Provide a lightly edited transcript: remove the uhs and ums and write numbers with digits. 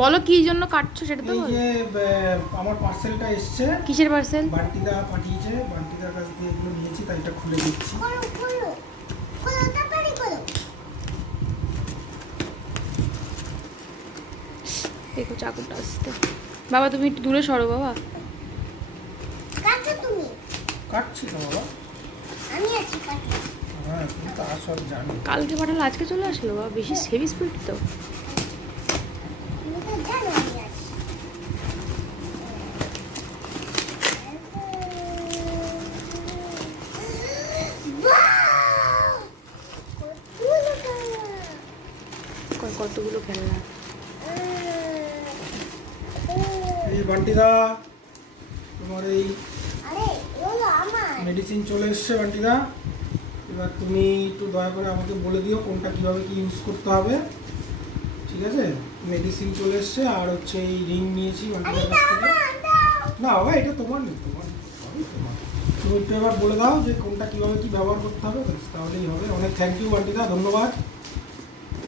বলো কি জন্য কাটছো সেটা তো এই বলো। যে আমার পার্সেলটা এসছে। কিসের পার্সেল? বান্টিদা পাঠিয়েছে, বান্টিদার কাছ দিয়ে এগুলো নিয়েছি, তাই এটা খুলে দিচ্ছি। দেখো চাকুটা আসতে। বাবা তুমি একটু দূরে সরো বাবা। কাটছি তো বাবা। হ্যাঁ, তুমি তো সব জানো। কালকে পাঠালে আজকে চলে আসলো বাবা, বেশি হেভি স্পিড তো। কতগুলো খেলনা। এই বান্টিদা, তোমার এই মেডিসিন চলে এসছে বান্টিদা। এবার তুমি একটু দয়া করে আমাকে বলে দিও কোনটা কিভাবে কি ইউজ করতে হবে, ঠিক আছে? মেডিসিন চলে এসছে, আর হচ্ছে এই রিং নিয়েছি বান্টিদার কাছ থেকে। না বাবা, এটা তোমার নেই, তোমার সবই তোমার। তুমি একটু এবার বলে দাও যে কোনটা কিভাবে কি ব্যবহার করতে হবে, ব্যাস তাহলেই হবে। অনেক থ্যাংক ইউ বান্টিদা, ধন্যবাদ।